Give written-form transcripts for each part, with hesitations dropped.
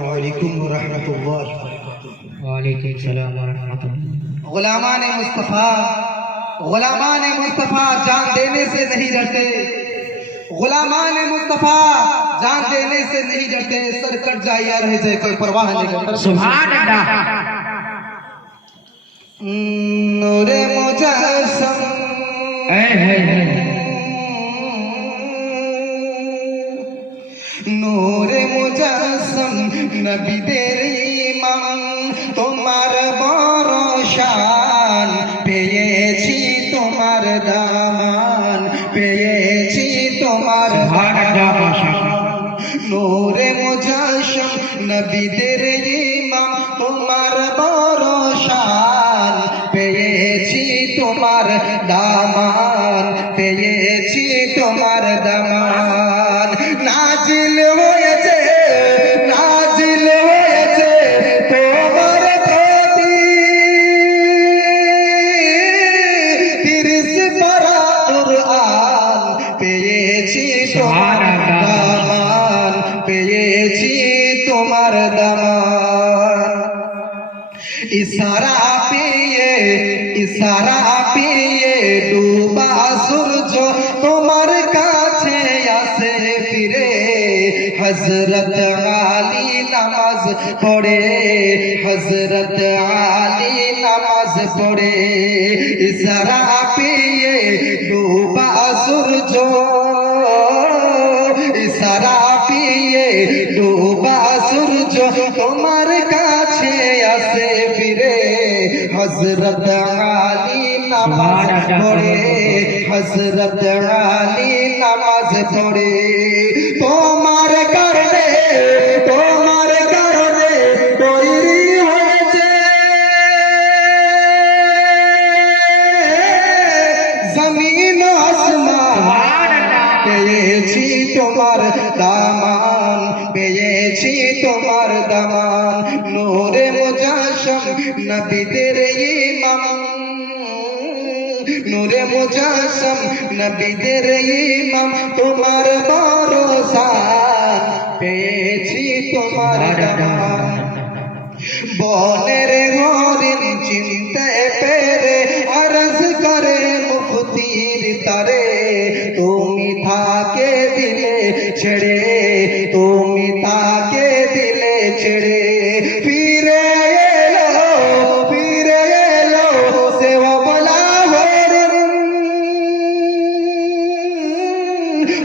वालेकुम रहमतुल्लाह। वालेकुम सलाम व रहमतुल्लाह। गुलामान मुस्तफ़ा जान देने से नहीं डरते, गुलामान मुस्तफ़ा जान देने से नहीं डरते, सर कट जाए या रह जाए कोई परवाह नहीं करता। सुभान अल्लाह। नूरे मुजस्सम नूरे मुजस्सम नबीদের ইমাম তোমার বড় শান, পেয়েছি তোমার দামান, পেয়েছি তোমার নূরে মুজস্সম নবীদের ইমাম তোমার বড় শান, পেয়েছি তোমার দামান, পেয়েছি তোমার দামান। নাজিল হয়েছে তোমার প্রতি 30 পারা কুরআন, পেয়েছি তোমার দামান, পেয়েছি তোমার দামান। ইশারা পেয়ে ডুবা সূর্য তোমার কাছে আসে ফিরে, হযরত আলী নামাজ পড়ে, হযরত আলী নামাজ পড়ে। ইশারা পেয়ে ডুবা সূর্য, ইশারা পেয়ে ডুবা সূর্য তোমার কাছে আসে ফিরে, হযরত আলী নামাজ পড়ে, হযরত আলী নামাজ পড়ে। তোমার কারণে তৈরি হয়েছে জমিন আসমান, পেয়েছি তোমার দামান, পেয়েছি তোমার দামান। নূরে মুজস্সম নবীদের ইমাম, নূরে মুজস্সম নবীদের ইমাম তোমার ভরসা, পেয়েছি তোমার দামান। বনের হরিণ চিনতে পেরে আরজ করে মুফতির তারে, তুমি তাকে দিলে ছেড়ে, তুমি তাকে দিলে ছেড়ে। ফিরে এলো সেবা বলা হরিণ,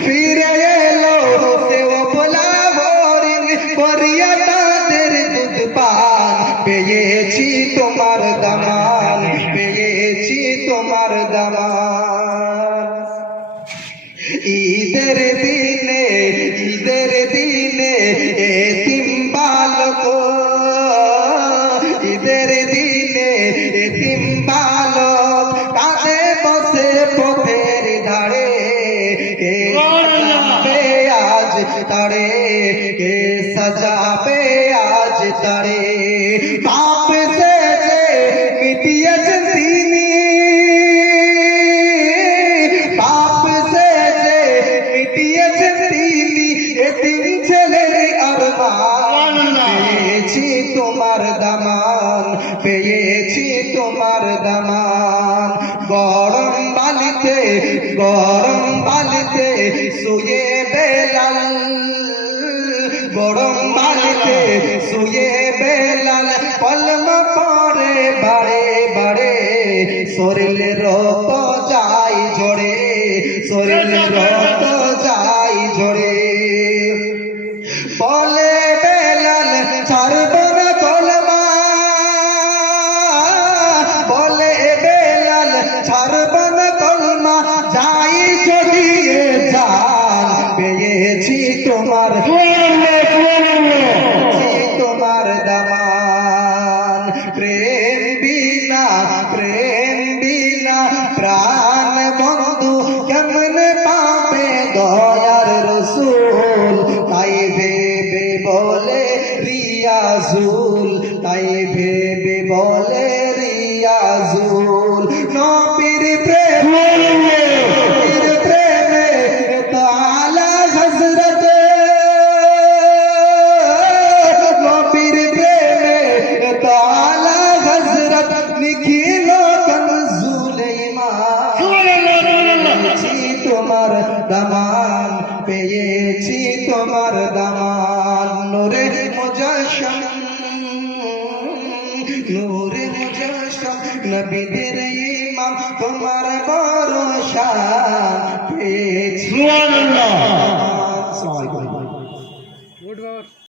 ফিরে এলো সেবা বলা হরিণ, করিয়া তাদের দুধ পান, পেয়েছি তোমার দামান, পেয়েছি তোমার দামান। ঈদের দিনে এতিম বালক, ঈদের দিনে এতিম বালক কাঁধে বসে পথের ধারে, কে সাজাবে আজ তারে, কে সাজাবে আজ তারে। পাপ সে যে মিটিয়েছেন তিনি, পাপ সে যে মিটিয়েছেন তিনি, এতিম ছেলের আরমান, পেয়েছি তোমার দামান, পেয়েছি তোমার দামান। গরম বালিতে শুয়ে বেলাল, গরম বালিতে শুয়ে বেলাল, কলমা পড়ে বারে বারে, শরীর রক্ত যায় ঝরে, শরীর রক্ত যায় ঝরে। বলে বেলাল ছাড়ব না কলমা, বলে বেলাল ছাড়ব না কলমা, যাই চলিয়ে যান, পেয়েছি তোমার তোমার দামান। প্রেম বিনা প্রাণ বন্ধু কেমনে পাবে দয়ার রসুল, তাই ভেবে বলে রিয়াজুল, তাই ভেবে বলে রিয়াজুল। নবীর প্রেমে তাআলা হযরত তোমার দামান পেয়েছি তোমার দামান নূরে মুজাশশম নূরে মুজাশশম নবীদের ইমাম তোমার ভরসা পেয়েছি সুবহানাল্লাহ। আসসালামু আলাইকুম।